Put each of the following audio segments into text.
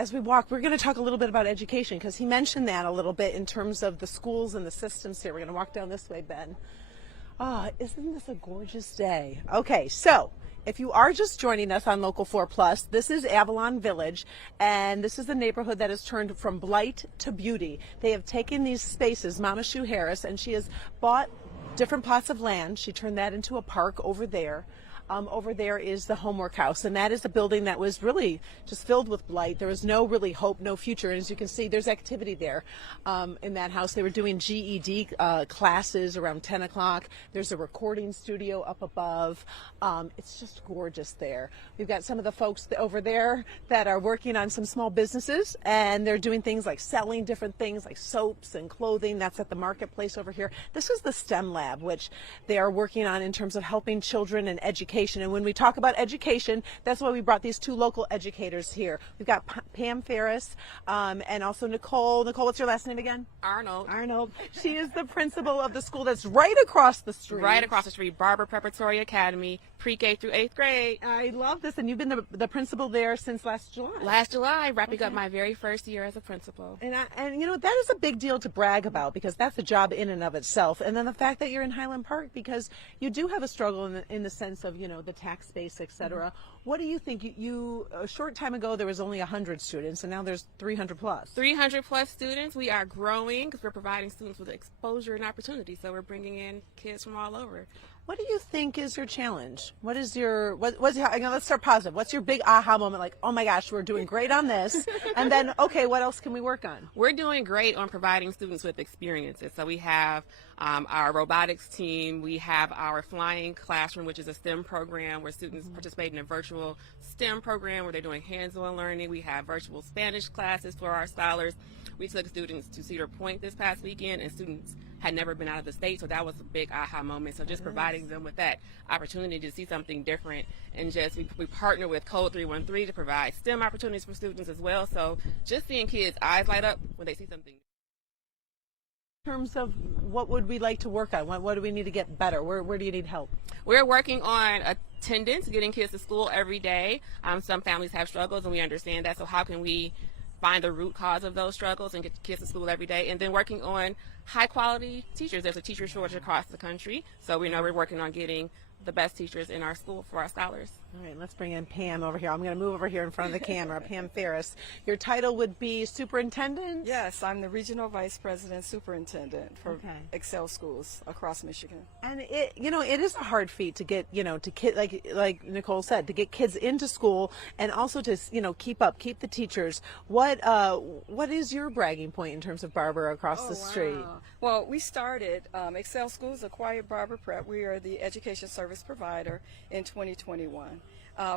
as we walk, we're going to talk a little bit about education, because he mentioned that a little bit in terms of the schools and the systems here. We're going to walk down this way, Ben. Isn't this a gorgeous day? Okay, so if you are just joining us on Local 4 Plus, this is Avalon Village, and this is the neighborhood that has turned from blight to beauty. They have taken these spaces, Mama Sue Harris, and she has bought different plots of land. She turned that into a park over there. Over there is the homework house, and that is a building that was really just filled with blight. There was no really hope, no future. And as you can see, there's activity there in that house. They were doing GED classes around 10 o'clock. There's a recording studio up above. It's just gorgeous there. We've got some of the folks over there that are working on some small businesses, and they're doing things like selling different things like soaps and clothing. That's at the marketplace over here. This is the STEM lab, which they are working on in terms of helping children and education. And when we talk about education, that's why we brought these two local educators here. We've got Pam Ferris and also Nicole. Nicole, what's your last name again? Arnold. She is the principal of the school that's right across the street. Right across the street, Barber Preparatory Academy, pre-K through 8th grade. I love this. And you've been the principal there since last July. Last July, wrapping up my very first year as a principal. And you know, that is a big deal to brag about, because that's a job in and of itself. And then the fact that you're in Highland Park, because you do have a struggle in the sense of, you know, the tax base, etc. Mm-hmm. What do you think? You a short time ago there was only 100 students, and now there's 300 plus. 300 plus students. We are growing because we're providing students with exposure and opportunity. So we're bringing in kids from all over. What do you think is your challenge? What is your let's start positive. What's your big aha moment? Like, oh my gosh, we're doing great on this, and then okay, what else can we work on? We're doing great on providing students with experiences. So we have our robotics team. We have our flying classroom, which is a STEM program where students participate in a virtual STEM program where they're doing hands-on learning. We have virtual Spanish classes for our scholars. We took students to Cedar Point this past weekend, and students had never been out of the state, so that was a big aha moment. So just providing them with that opportunity to see something different, and just we partner with Code 313 to provide STEM opportunities for students as well. So just seeing kids' eyes light up when they see something. In terms of what would we like to work on? What do we need to get better? Where do you need help? We're working on attendance, getting kids to school every day. Some families have struggles, and we understand that. So how can we find the root cause of those struggles and get kids to school every day? And then working on high quality teachers. There's a teacher shortage across the country, so we know we're working on getting the best teachers in our school for our scholars. All right, let's bring in Pam over here. I'm going to move over here in front of the camera. Pam Ferris. Your title would be superintendent? Yes, I'm the regional vice president superintendent for Excel schools across Michigan. And it is a hard feat to get, to kid, like Nicole said, to get kids into school, and also to, keep the teachers. What is your bragging point in terms of Barber across the street? Well, we started, Excel schools acquired Barber Prep. We are the education service provider in 2021.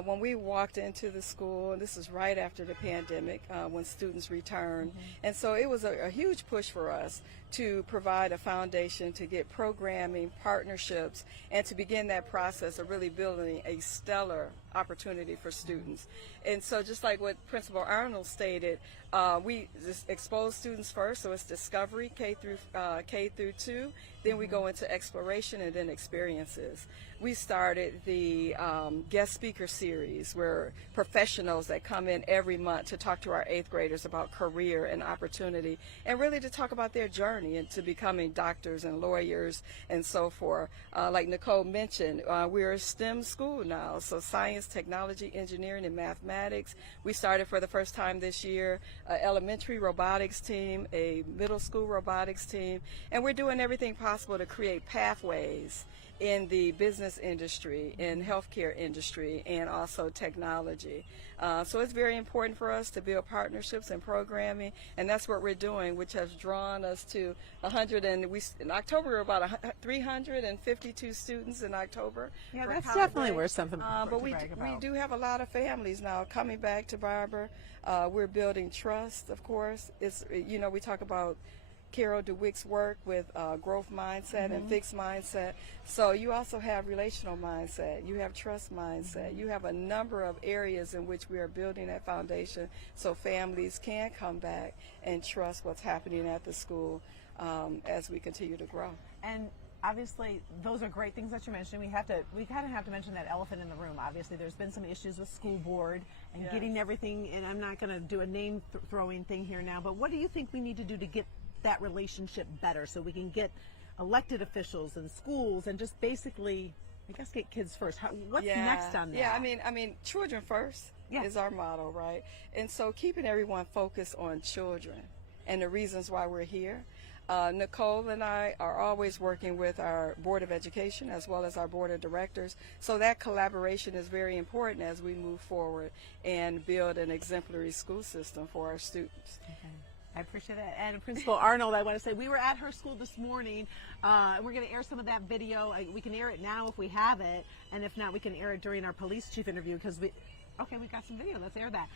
When we walked into the school, and this is right after the pandemic, when students returned, and so it was a huge push for us to provide a foundation to get programming, partnerships, and to begin that process of really building a stellar opportunity for students. And so just like what Principal Arnold stated, we just expose students first, so it's discovery, K through 2, then we go into exploration and then experiences. We started the guest speaker series where professionals that come in every month to talk to our 8th graders about career and opportunity, and really to talk about their journey into becoming doctors and lawyers and so forth. Like Nicole mentioned, we're a STEM school now, so science, technology, engineering, and mathematics. We started for the first time this year an elementary robotics team, a middle school robotics team, and we're doing everything possible to create pathways in the business industry, in healthcare industry, and also technology. So it's very important for us to build partnerships and programming, and that's what we're doing, which has drawn us to 100, and in October we were about 352 students in October. Yeah, that's definitely worth something but we do have a lot of families now coming back to Barber. We're building trust, of course. It's, we talk about Carol DeWick's work with growth mindset and fixed mindset. So you also have relational mindset, you have trust mindset, you have a number of areas in which we are building that foundation so families can come back and trust what's happening at the school as we continue to grow. And obviously, those are great things that you're mentioning. We kind of have to mention that elephant in the room. Obviously, there's been some issues with school board and getting everything, and I'm not going to do a name throwing thing here now, but what do you think we need to do to get that relationship better so we can get elected officials and schools and just basically, I guess, get kids first? What's next on that? Yeah, I mean, children first is our motto, right? And so keeping everyone focused on children and the reasons why we're here. Nicole and I are always working with our Board of Education as well as our Board of Directors. So that collaboration is very important as we move forward and build an exemplary school system for our students. Okay. I appreciate that. And Principal Arnold, I want to say, we were at her school this morning. We're going to air some of that video. We can air it now if we have it, and if not, we can air it during our police chief interview because we got some video. Let's air that.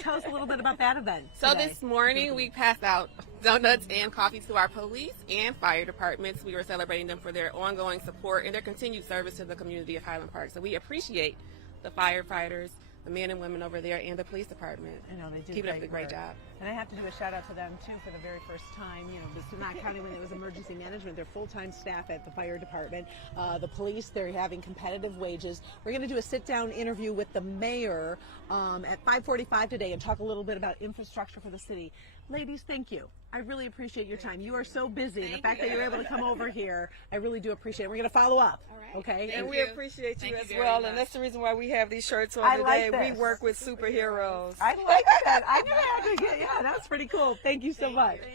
Tell us a little bit about that event So today. this morning we passed out donuts and coffee to our police and fire departments. We were celebrating them for their ongoing support and their continued service to the community of Highland Park. So we appreciate the firefighters, the men and women over there, and the police department. I know they do keeping up the great work. job. And I have to do a shout out to them too for the very first time. You know, this is not counting when it was emergency management. They're full-time staff at the fire department. The police, they're having competitive wages. We're going to do a sit-down interview with the mayor at 5:45 today and talk a little bit about infrastructure for the city. Ladies, thank you. I really appreciate your time. You are so busy. The fact that you're able to come over here, I really do appreciate it. We're going to follow up. All right. Okay? And Thank we you. appreciate you Thank as you very well, much. and that's the reason why we have these shirts on I today. like We this. work with superheroes. I like that. I knew I had to get, yeah, that's pretty cool. Thank you so much.